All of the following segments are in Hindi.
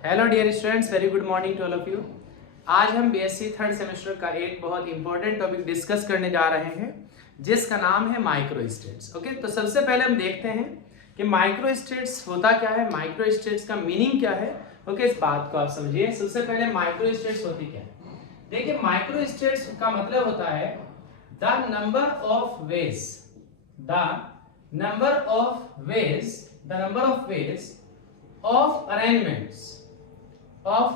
Hello dear students, very good morning to all of you. आज हम बीएससी थर्ड सेमेस्टर का एक बहुत इंपॉर्टेंट टॉपिक डिस्कस करने जा रहे हैं जिसका नाम है माइक्रो स्टेट्स। ओके, तो सबसे पहले हम देखते हैं कि माइक्रो स्टेट्स होता क्या है, माइक्रो स्टेट्स का मीनिंग क्या है। ओके, इस बात को आप समझिए। सबसे पहले माइक्रो स्टेट्स होती क्या है। देखिए, माइक्रो स्टेट्स का मतलब होता है the number of ways, the number of ways, the number of ways of arrangements of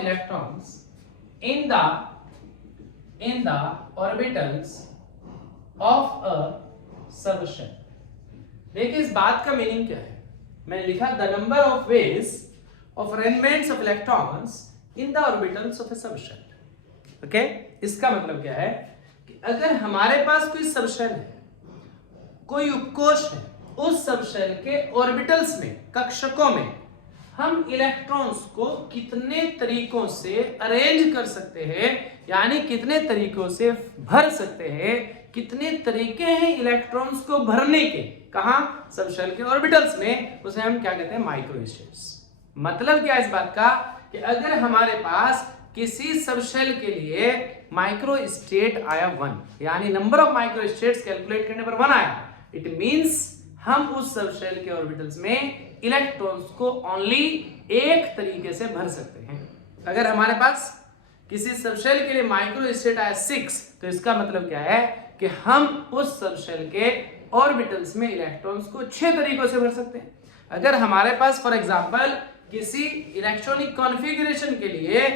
electrons in the orbitals of a subshell। देखिए, इस बात का मीनिंग क्या है। मैंने लिखा the number of ways of arrangements of electrons in the orbitals of A subshell. Okay, इसका मतलब क्या है कि अगर हमारे पास कोई सबशेल है, कोई उपकोश है, उस सबशेल के ऑर्बिटल्स में, कक्षकों में हम इलेक्ट्रॉन्स को कितने तरीकों से अरेंज कर सकते हैं, यानी कितने तरीकों से भर सकते हैं, कितने तरीके हैं इलेक्ट्रॉन्स को भरने के, कहां, सबशेल के ऑर्बिटल्स में, उसे हम क्या कहते हैं, माइक्रो स्टेट्स। मतलब क्या इस बात का कि अगर हमारे पास किसी सबशेल के लिए माइक्रो स्टेट आया 1, यानी number of micro states calculate करने पर 1 आया, इट मींस हम उस सबशेल के ऑर्बिटल्स में इलेक्ट्रॉन्स को ओनली एक तरीके से भर सकते हैं। अगर हमारे पास किसी सबशेल के लिए माइक्रो स्टेट आया 6, तो इसका मतलब क्या है कि हम उस सबशेल के ऑर्बिटल्स में इलेक्ट्रॉन्स को 6 तरीकों से भर सकते हैं। अगर हमारे पास फॉर एग्जांपल किसी इलेक्ट्रॉनिक कॉन्फ़िगरेशन के लिए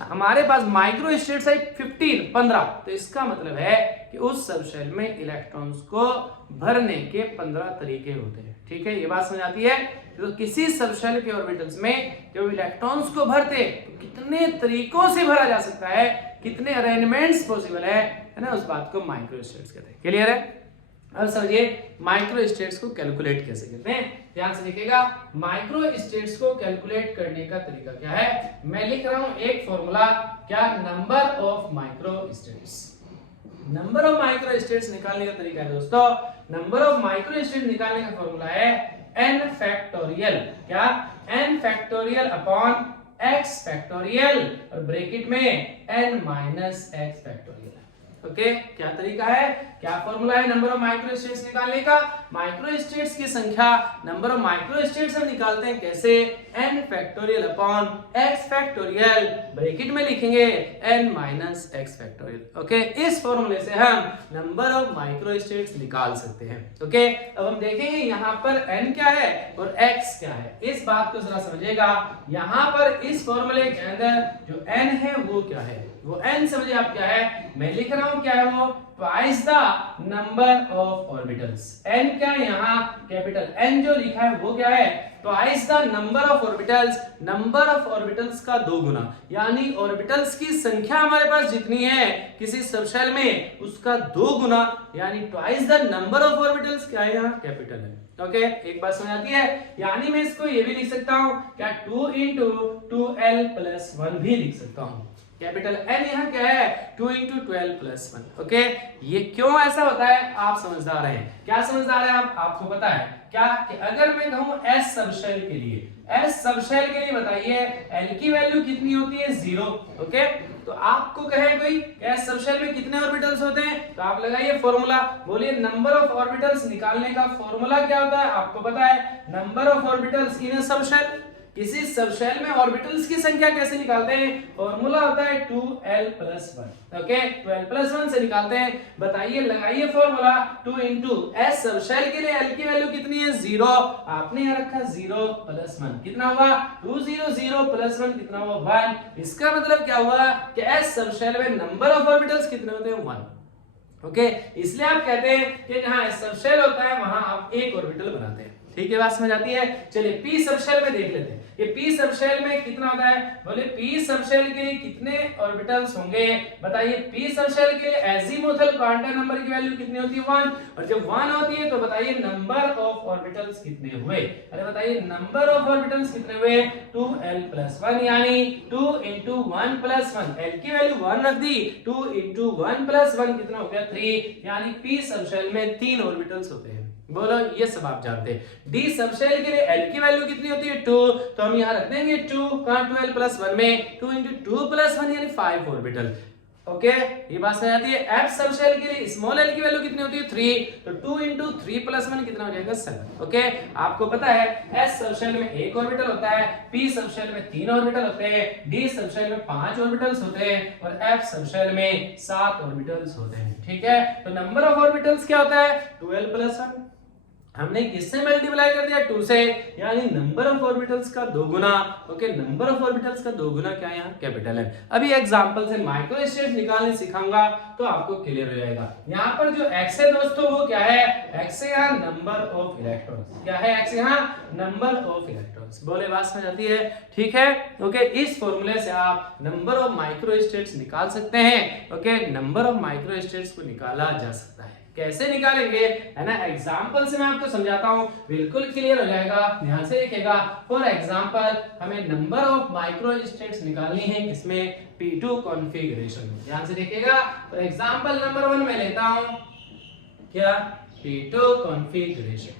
हमारे पास माइक्रो स्टेट्स है 15, तो इसका मतलब है कि उस सबशेल में इलेक्ट्रॉन्स को भरने के 15 तरीके होते हैं। ठीक है, ये बात समझ आती है। तो किसी सबशेल के ऑर्बिटल्स में जब इलेक्ट्रॉन्स को भरते तो कितने तरीकों से भरा जा सकता है, कितने अरेंजमेंट्स पॉसिबल है ना, उस बात को माइक्रो स्टेट्स कहते हैं। क्लियर है? अब समझिए माइक्रो स्टेट्स को कैलकुलेट कैसे करते हैं। ध्यान से देखिएगा, माइक्रो स्टेट्स को कैलकुलेट करने का तरीका क्या है। मैं लिख रहा हूं एक फॉर्मूला, क्या, number of micro states. Number of micro states निकालने का तरीका है दोस्तों, नंबर ऑफ माइक्रो स्टेट निकालने का फॉर्मूला है n फैक्टोरियल, क्या, n factorial upon x factorial और ब्रैकेट में n minus x factorial. Okay, क्या तरीका है, क्या फॉर्मूला है नंबर ऑफ माइक्रो स्टेट्स निकालने का। माइक्रो स्टेट्स की संख्या, नंबर ऑफ माइक्रो स्टेट्स हम निकालते हैं कैसे, n factorial upon x factorial, bracket में लिखेंगे n minus x factorial. Okay, इस फॉर्मूले से हम नंबर ऑफ माइक्रो स्टेट्स निकाल सकते हैं। ओके, अब हम देखेंगे यहाँ पर n क्या है और x क्या है। इस बात को जरा समझिएगा, यहाँ पर इस फॉर्मूले के अंदर जो n है वो क्या है, वो n समझिए आप क्या है। मैं लिख रहा हूं क्या है वो, twice the number of orbitals. n क्या है यहाँ, कैपिटल N जो लिखा है वो क्या है, twice the number of orbitals, number of orbitals का 2 गुना, यानी ऑर्बिटल्स की संख्या हमारे पास जितनी है किसी सबशेल में उसका 2 गुना, यानी twice the number of orbitals क्या है, यहाँ कैपिटल है। ओके, एक बात समझ आती है। यानी मैं इसको ये भी लिख सकता हूं क्या, 2 into 2l plus 1 भी लिख सकता हूं। कैपिटल N यहाँ क्या है, 2 into 12 plus 1। ओके, ये क्यों ऐसा होता है, आप समझदार हैं। क्या समझदार हैं आप, आपको पता है क्या कि अगर मैं कहूं S सबशेल के लिए, S सबशेल के लिए बताइए L की वैल्यू कितनी होती है, 0। ओके, तो आपको कहे कोई S सबशेल में कितने ऑर्बिटल्स होते हैं, तो आप लगाइए फॉर्मूला, बोलिए नंबर ऑफ ऑर्बिटल्स निकालने का फॉर्मूला क्या होता है, आपको पता है, number of orbitals in a subshell. किसी सबशेल में ऑर्बिटल्स की संख्या कैसे निकालते हैं, फॉर्मूला होता है 2l plus 1। ओके, 12 plus 1 से निकालते हैं। बताइए, लगाइए फॉर्मूला, 2 into s सबशेल के लिए l की वैल्यू कितनी है, 0। आपने यहाँ रखा 0 plus 1, कितना हुआ, 2 0 0 plus 1 कितना हुआ, 1। इसका मतलब क्या हुआ कि s सबशेल में नंबर ऑफ ऑर्बिटल्स कितने होते हैं, 1। ओके, इसलिए आप कहते हैं कि जहां s सबशेल होता है वहां आप एक ऑर्बिटल बनाते हैं। ठीक है, बात समझ आती है। चलिए पी सबशेल में देख लेते हैं ये पी सबशेल में कितना होता है। बोले पी सबशेल के लिए कितने ऑर्बिटल्स होंगे, बताइए। पी सबशेल के लिए एजीमुथल क्वांटम नंबर की वैल्यू कितनी होती है 1, और जब 1 होती है तो बताइए नंबर ऑफ ऑर्बिटल्स कितने हुए। अरे बताइए नंबर ऑफ ऑर्बिटल्स कितने हुए 2l+1, यानी 2 × 1 + 1, l की वैल्यू 1 रख दी, 2 × 1 + 1 कितना हो गया 3, यानी पी सबशेल में 3 ऑर्बिटल्स होते हैं। बोलो ये सब आप जानते हैं। डी सबशेल के लिए L की वैल्यू कितनी होती है 2, तो हम यहां रख देंगे 2, कहां 2l+1 में 2 × 2 + 1 यानी 5 ऑर्बिटल। ओके, ये बात समझ आती है। F सबशेल के लिए स्मॉल l की वैल्यू कितनी होती है 3, तो 2 × 3 + 1 कितना हो जाएगा 7। ओके, आपको पता है S सबशेल में 1 ऑर्बिटल होता है, P सबशेल में 3 ऑर्बिटल होते हैं, D सबशेल में 5 ऑर्बिटल्स होते हैं और F सबशेल में 7 ऑर्बिटल्स होते हैं। ठीक है, तो नंबर ऑफ ऑर्बिटल्स क्या होता है 2l+1, हमने किससे मल्टीप्लाई कर दिया 2 से, यानी नंबर ऑफ ऑर्बिटल्स का 2 गुना। ओके, नंबर ऑफ ऑर्बिटल्स का 2 गुना क्या है यहाँ कैपिटल है। अभी एग्जांपल से माइक्रोस्टेट्स निकालने सिखाऊंगा तो आपको क्लियर हो जाएगा। यहाँ पर जो x है दोस्तों वो क्या है, x है यहाँ नंबर ऑफ इलेक्ट्रॉन्स। क्या है x यहाँ नंबर ऑफ इलेक्ट्रॉन्स। बोले बात समझ आती है। ठीक है, ओके, इस फॉर्मूले से आप नंबर ऑफ माइक्रोस्टेट्स निकाल सकते हैं। ओके, नंबर ऑफ माइक्रोस्टेट्स को निकाला जा सकता है। कैसे निकालेंगे है ना, एग्जांपल से मैं आपको समझाता हूं, बिल्कुल क्लियर हो जाएगा। ध्यान से देखिएगा। फॉर एग्जांपल हमें नंबर ऑफ माइक्रोस्टेट्स निकालनी है किसमें P2 कॉन्फ़िगरेशन में। ध्यान से देखिएगा। फॉर एग्जांपल नंबर 1 में लेता हूं क्या P2 कॉन्फ़िगरेशन।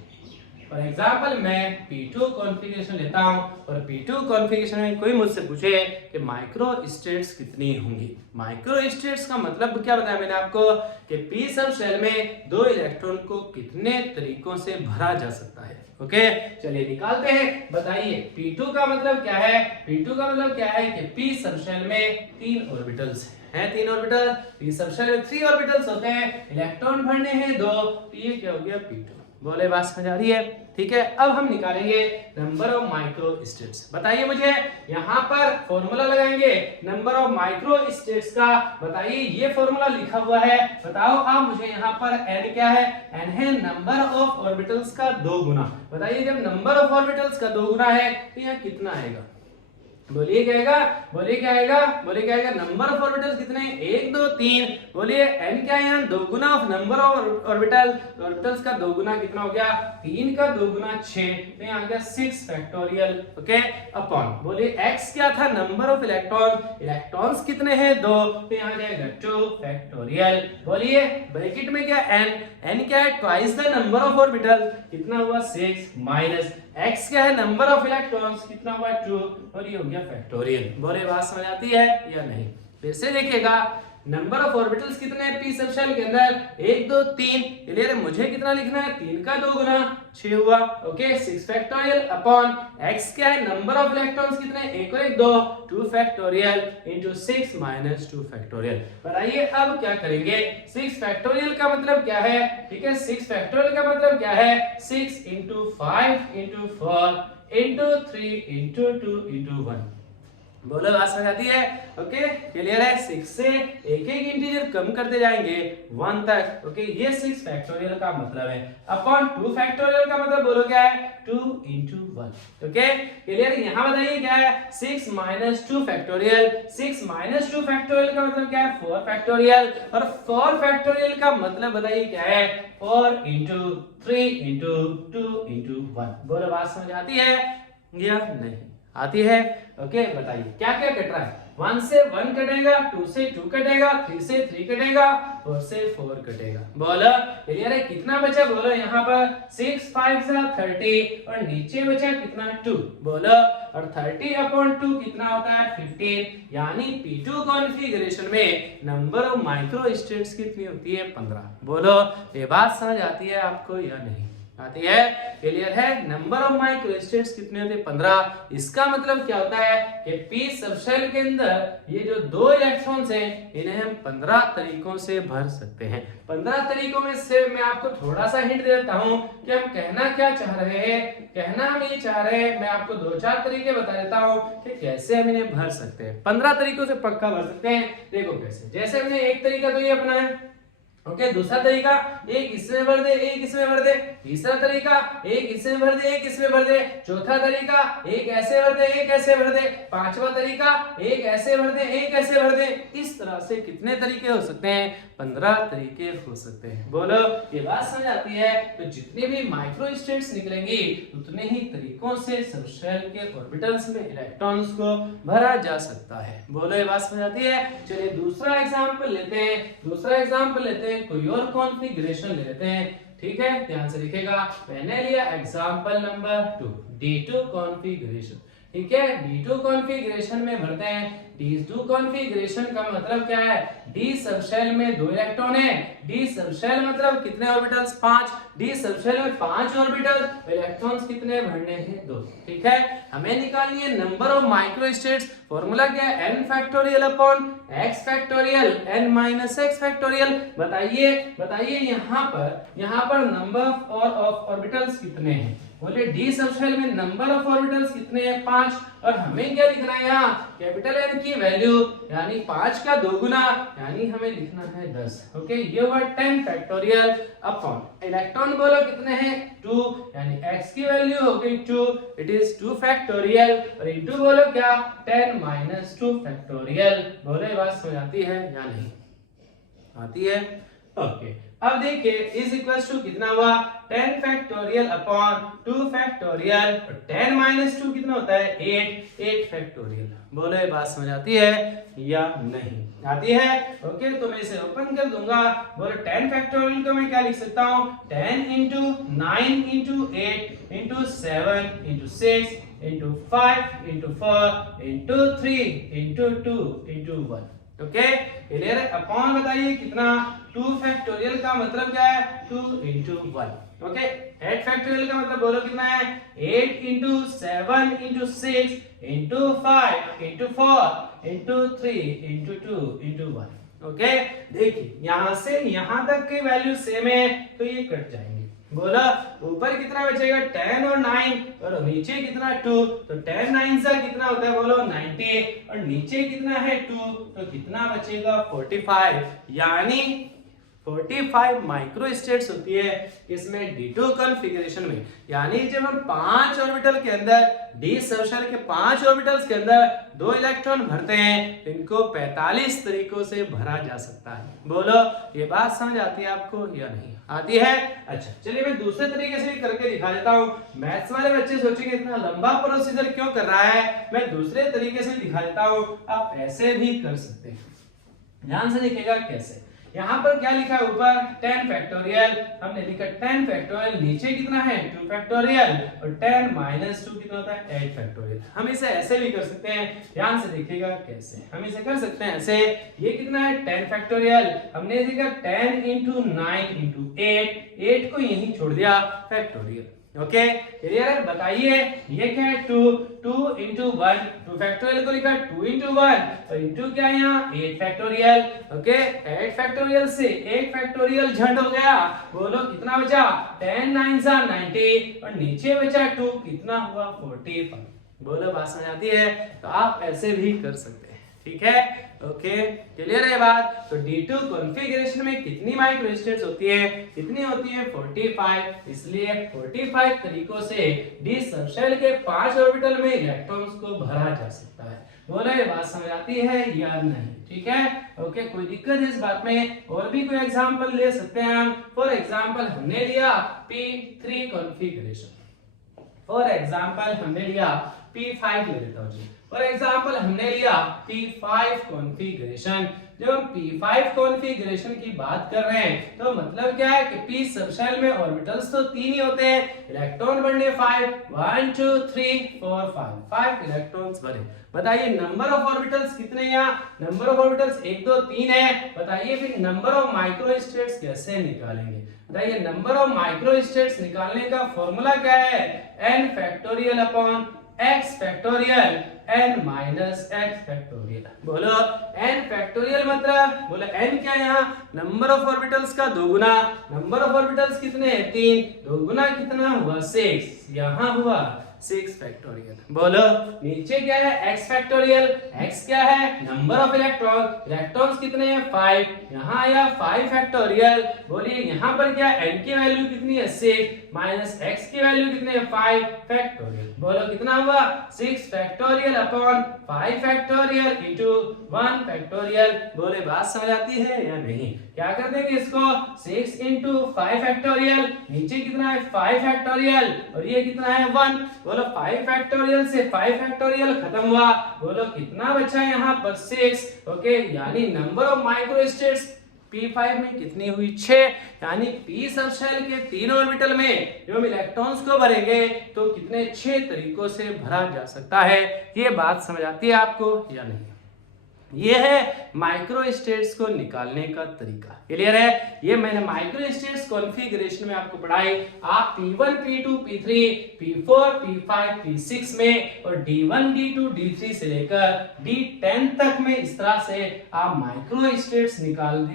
फॉर एग्जांपल मैं P2 कॉन्फ़िगरेशन लेता हूं और P2 कॉन्फ़िगरेशन में कोई मुझसे पूछे कि माइक्रोस्टेट्स कितनी होंगी। माइक्रोस्टेट्स का मतलब क्या बताया मैंने आपको कि P सबशेल में 2 इलेक्ट्रॉन को कितने तरीकों से भरा जा सकता है। ओके, चलिए निकालते हैं। बताइए P2 का मतलब क्या है। P2 का मतलब क्या है कि P सबशेल में 3 ऑर्बिटल्स हैं, 3 ऑर्बिटल। P सबशेल में 3 ऑर्बिटल्स होते हैं, इलेक्ट्रॉन भरने हैं 2, तो ये क्या हो गया P2। बोले बात समझ आ रही है। ठीक है, अब हम निकालेंगे नंबर ऑफ माइक्रोस्टेट्स। बताइए मुझे, यहाँ पर फॉर्मूला लगाएंगे नंबर ऑफ माइक्रोस्टेट्स का। बताइए ये फॉर्मूला लिखा हुआ है, बताओ आप मुझे। यहाँ पर n क्या है, n है नंबर ऑफ ऑर्बिटल्स का 2 गुना। बताइए जब नंबर ऑफ ऑर्बिटल्स का 2 गुना है तो यहाँ कितना आएगा। बोलिए क्या आएगा, बोलिए क्या आएगा, बोलिए क्या आएगा। नंबर ऑफ ऑर्बिटल्स कितने हैं 1 2 3। बोलिए n क्या है यहाँ 2 गुना of number of orbital. Orbitals का 2 गुना कितना हो गया 3 का 2 गुना 6, तो यहाँ आ गया 6 फैक्टोरियल। ओके, अपॉन बोलिए x क्या था नंबर ऑफ इलेक्ट्रॉन्स। इलेक्ट्रॉन्स कितने हैं 2, तो यहाँ आ जाएगा 2 फैक्टोरियल। बोलिए ब्रैकेट में क्या n क्या है twice the number of orbital, कितना हुआ 6, माइनस x क्या है नंबर ऑफ इलेक्ट्रॉन्स, कितना हुआ 2, और ये हो गया फैक्टोरियल। बोले बात समझ आती है या नहीं। फिर से देखिएगा, नंबर ऑफ ऑर्बिटल्स कितने हैं P सबशेल के अंदर 1 2 3। इसलिए मुझे कितना लिखना है 3 का 2 गुना 6 हुआ। ओके, 6 फैक्टोरियल अपॉन x क्या है नंबर ऑफ इलेक्ट्रॉन्स कितने 1 और 1 2, 2 फैक्टोरियल इनटू 6 माइनस 2 फैक्टोरियल। बताइए अब क्या करेंगे। 6 फैक्टोरियल का मतलब क्या है, ठीक है, 6 फैक्टोरियल का मतलब क्या है 6 × 5 × 4 × 3 × 2 × 1। बोलो बात समझ आती है। ओके, क्लियर है। 6 से एक एक इंटीजर कम करते जाएंगे 1 तक। ओके, ये 6 फैक्टोरियल का मतलब है। अपॉन 2 फैक्टोरियल का मतलब बोलो क्या है 2 × 1। Okay, clear. यहाँ बताइए क्या है 6 - 2 फैक्टोरियल। 6 - 2 फैक्टोरियल का मतलब क्या है 4 फैक्टोरियल, और 4 फैक्टोरियल का मतलब बताइए क्या है 4 × 3 × 2 × 1। बोलो बात समझ आती है या नहीं आती है। ओके, बताइए क्या क्या कट रहा है। 1 से 1 कटेगा, 2 से 2 कटेगा, 3 से 3 कटेगा, 4 से 4 कटेगा। बोलो क्लियर है। कितना बचा बोलो यहाँ पर 6 5 30, और नीचे बचा कितना 2। बोलो, और 30/2 कितना होता है 15, यानी P2 कॉन्फ़िगरेशन में नंबर ऑफ माइक्रोस्टेट्स कितनी होती है 15। बोलो ये बात समझ आती है आपको या नहीं आती है। क्लियर है। नंबर ऑफ माइक्रोस्टेट्स कितने होते हैं 15। इसका मतलब क्या होता है कि P सबशेल के अंदर ये जो 2 इलेक्ट्रॉन्स हैं इन्हें हम 15 तरीकों से भर सकते हैं। 15 तरीकों में से मैं आपको थोड़ा सा हिंट देता हूं कि हम कहना क्या चाह रहे हैं। कहना हम ये चाह रहे हैं, मैं आपको 2-4 तरीके बता देता हूं कि कैसे हम इन्हें भर सकते हैं। 15 तरीकों से पक्का भर सकते हैं। देखो कैसे, जैसे हमने एक तरीका तो ये अपनाया ओके दूसरा तरीका एक इसमें भर दे एक इसमें भर दे, तीसरा तरीका एक इसमें भर दे एक इसमें भर दे, चौथा तरीका एक ऐसे भर दे एक ऐसे भर दे, पांचवा तरीका एक ऐसे भर दे एक ऐसे भर दे। इस तरह से कितने तरीके हो सकते हैं? 15 तरीके हो सकते हैं। बोलो ये बात समझ आती है? तो जितने भी माइक्रो स्टेट्स निकलेंगे उतने ही तरीकों से सबशेल के ऑर्बिटल्स में इलेक्ट्रॉन्स को भरा जा सकता है। बोलो ये बात समझ आती है? चलिए दूसरा एग्जांपल लेते हैं, दूसरा एग्जांपल लेते हैं, कोई और कॉन्फ़िगरेशन ले लेते हैं। ठीक है ध्यान से लिखेगा। मैंने लिया एग्जांपल नंबर 2 D2 कॉन्फ़िगरेशन। ठीक है D2 कॉन्फ़िगरेशन में भरते हैं। D2 कॉन्फ़िगरेशन का मतलब क्या है? D सबशेल में 2 इलेक्ट्रॉन है। D सबशेल मतलब कितने ऑर्बिटल्स? 5। D सबशेल में 5 ऑर्बिटल, इलेक्ट्रॉन्स कितने भरने हैं? 2। ठीक है हमें निकालनी है number of micro states. Formula क्या है? n factorial upon x factorial n minus x factorial. बताइए यहाँ पर नंबर ऑफ ऑर्बिटल्स कितने हैं? बोले D सबशेल में नंबर ऑफ ऑर्बिटल्स कितने हैं? 5। और हमें क्या लिखना है यहाँ? कैपिटल N की वैल्यू यानी 5 का 2 गुना यानी हमें लिखना है 10। ओके ये हुआ 10 फैक्टोरियल अपॉन इलेक्ट्रॉन बोलो कितने हैं? 2 यानी x की वैल्यू हो गई 2, इट इज 2 फैक्टोरियल और इनटू बोलो क्या? 10 माइनस 2 फैक्टोरियल। बोलो ये बात समझ आती है या नहीं आती है? ओके अब देखिए इज इक्वल्स टू कितना हुआ? 10 फैक्टोरियल अपॉन 2 फैक्टोरियल और 10 माइनस 2 कितना होता है? 8 फैक्टोरियल। बोलो ये बात समझ आती है या नहीं आती है? ओके तो मैं इसे ओपन कर दूंगा। बोलो 10 फैक्टोरियल को मैं क्या लिख सकता हूँ? 10 into 9 into 8 into 7 into 6 into 5 into 4 into 3 into 2 into 1। Okay clear है? अपॉन बताइए कितना? 2 फैक्टोरियल का मतलब क्या है? 2 इंटू 1। ओके 8 फैक्टोरियल का मतलब बोलो कितना है? 8 into 7 into 6 into 5 into 4 into 3 into 2 into 1। Okay देखिए यहाँ से यहाँ तक की वैल्यू सेम है तो ये कट जाएंगे। बोला ऊपर कितना बचेगा? 10 और 9 और नीचे कितना? 2। तो 10 9 से कितना होता है? बोलो 90 और नीचे कितना है? 2 तो कितना बचेगा? 45 यानी 45 माइक्रो स्टेट्स होती है इसमें D2 कॉन्फ़िगरेशन में। यानी जब हम 5 ऑर्बिटल के अंदर D सबशेल के 5 ऑर्बिटल्स के अंदर 2 इलेक्ट्रॉन भरते हैं तो इनको 45 तरीकों से भरा जा सकता है। बोलो ये बात समझ आती है आपको या नहीं आती है? अच्छा चलिए मैं दूसरे तरीके से भी करके दिखा देता हूँ। मैथ्स वाले बच्चे सोचेंगे इतना लंबा प्रोसीजर क्यों कर रहा है, मैं दूसरे तरीके से दिखा देता हूँ। आप ऐसे भी कर सकते हैं, ध्यान से देखिएगा कैसे। यहाँ पर क्या लिखा है? ऊपर 10 फैक्टोरियल, हमने लिखा 10 फैक्टोरियल, नीचे कितना है? 2 फैक्टोरियल और 10 माइनस 2 कितना होता है? 8 फैक्टोरियल। हम इसे ऐसे भी कर सकते हैं, ध्यान से देखिएगा कैसे हम इसे कर सकते हैं ऐसे। ये कितना है? 10 फैक्टोरियल, हमने लिखा 10 इंटू 9 इंटू 8 को यहीं छोड़ दिया फैक्टोरियल। ओके क्लियर है? बताइए ये क्या है? 2 इंटू 1, 2 फैक्टोरियल को लिखा 2 इंटू 1 और इंटू क्या है यहाँ? 8 फैक्टोरियल। ओके 8 फैक्टोरियल से 1 फैक्टोरियल झंड हो गया। बोलो कितना बचा? 10 9 जा 90 और नीचे बचा 2 कितना हुआ? 45। बोलो बात समझ आती है? तो आप ऐसे भी कर सकते हैं। ठीक है ओके क्लियर है बात? तो D2 कॉन्फ़िगरेशन में कितनी माइक्रो स्टेट्स होती है? कितनी होती है? 45। इसलिए 45 तरीकों से D सबशेल के 5 ऑर्बिटल में इलेक्ट्रॉन्स को भरा जा सकता है। बोलो ये बात समझ आती है या नहीं? ठीक है ओके कोई दिक्कत है इस बात में? और भी कोई एग्जांपल ले सकते हैं हम। फॉर एग्जांपल हमने लिया P3 कॉन्फ़िगरेशन, फॉर एग्जांपल हमने लिया P5 ले लेता हूं जी। फॉर एग्जांपल हमने लिया P5 कॉन्फ़िगरेशन। जब हम P5 कॉन्फ़िगरेशन की बात कर रहे हैं तो मतलब क्या है कि P सबशेल में ऑर्बिटल्स तो 3 ही होते हैं, इलेक्ट्रॉन बढ़ने 5, 1 2 3 4 5 इलेक्ट्रॉन्स भरे। बताइए नंबर ऑफ ऑर्बिटल्स कितने हैं? नंबर ऑफ ऑर्बिटल्स 1 2 3 है। बताइए फिर नंबर ऑफ माइक्रो स्टेट्स कैसे निकालेंगे? बताइए नंबर ऑफ माइक्रो स्टेट्स निकालने का फॉर्मूला क्या है? n factorial upon x factorial n minus x factorial. बोलो n फैक्टोरियल मतलब बोलो n क्या है यहाँ? नंबर ऑफ ऑर्बिटल्स का 2 गुना। नंबर ऑफ ऑर्बिटल्स कितने हैं? 3, 2 गुना कितना हुआ? 6, यहाँ हुआ 6 फैक्टोरियल। बोलो नीचे क्या है x फैक्टोरियल, x क्या है नंबर ऑफ इलेक्ट्रॉन, इलेक्ट्रॉन्स कितने हैं 5, यहाँ आया 5 फैक्टोरियल। बोलिए यहाँ पर क्या n की वैल्यू कितनी है 6 माइनस x की वैल्यू कितनी है 5 फैक्टोरियल। बोलो कितना हुआ 6 factorial upon 5 factorial into 1 factorial. बोले बात समझ आती है या नहीं? क्या कर देंगे इसको 6 इंटू 5 फैक्टोरियल, नीचे कितना है 5 फैक्टोरियल और ये कितना है 1। बोलो 5 फैक्टोरियल से 5 फैक्टोरियल खत्म हुआ। बोलो कितना बचा यहाँ पर 6। ओके यानी नंबर ऑफ माइक्रोस्टेट्स P5 में कितनी हुई 6, यानी p सब शेल के 3 ऑर्बिटल में जो हम इलेक्ट्रॉन्स को भरेंगे तो कितने 6 तरीकों से भरा जा सकता है। ये बात समझ आती है आपको या नहीं? ये है माइक्रोस्टेट्स को निकालने का तरीका। क्लियर है? ये मैंने माइक्रोस्टेट्स कॉन्फ़िगरेशन में आपको पढ़ाई। आप P1 P2 P3 P4 P5 P6 में और D1 D2 D3 से लेकर D10 तक में इस तरह से आप माइक्रोस्टेट्स निकाल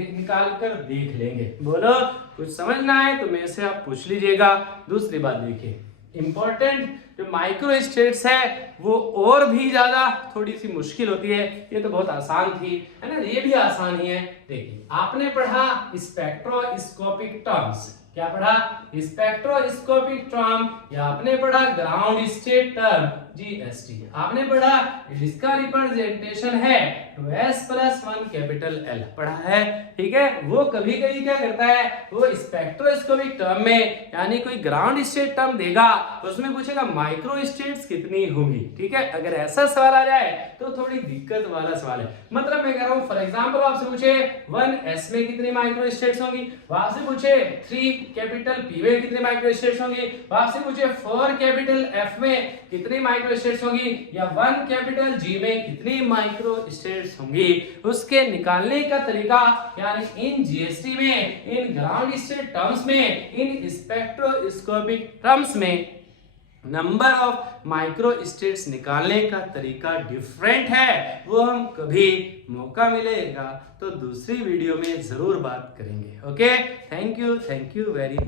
कर देख लेंगे। बोलो कुछ समझना है तो मेरे से आप पूछ लीजिएगा। दूसरी बात देखिए, इंपॉर्टेंट जो माइक्रोस्टेट्स है वो और भी ज्यादा थोड़ी सी मुश्किल होती है। ये तो बहुत आसान थी है ना, ये भी आसान ही है। देखिए आपने पढ़ा स्पेक्ट्रोस्कोपिक टर्म्स, क्या पढ़ा स्पेक्ट्रोस्कोपिक टर्म, या आपने पढ़ा ग्राउंड स्टेट टर्म GST, आपने पढ़ा जिसका रिप्रेजेंटेशन है 2s+1 कैपिटल L पढ़ा है। ठीक है, वो कभी कभी क्या करता है वो स्पेक्ट्रोस्कोपिक टर्म में यानी कोई ग्राउंड स्टेट टर्म देगा उसमें पूछेगा माइक्रोस्टेट्स कितनी होगी। ठीक है, अगर ऐसा सवाल आ जाए तो थोड़ी दिक्कत वाला सवाल है। मतलब मैं कह रहा हूं फॉर एग्जांपल आपसे पूछे 1s में कितनी माइक्रोस्टेट्स होंगी, आपसे पूछे 3 कैपिटल P में कितनी माइक्रोस्टेट्स होंगी, आपसे पूछे 4 कैपिटल F में कितनी माइक्रोस्टेट्स होंगी, या 1 कैपिटल G में कितनी माइक्रोस्टेट्स होंगी, उसके निकालने का तरीका यानी इन GST में, इन ग्राउंड स्टेट टर्म्स में, इन स्पेक्ट्रोस्कोपिक टर्म्स में नंबर ऑफ माइक्रोस्टेट्स निकालने का तरीका डिफरेंट है। वो हम कभी मौका मिलेगा तो दूसरी वीडियो में जरूर बात करेंगे। Okay, thank you very much.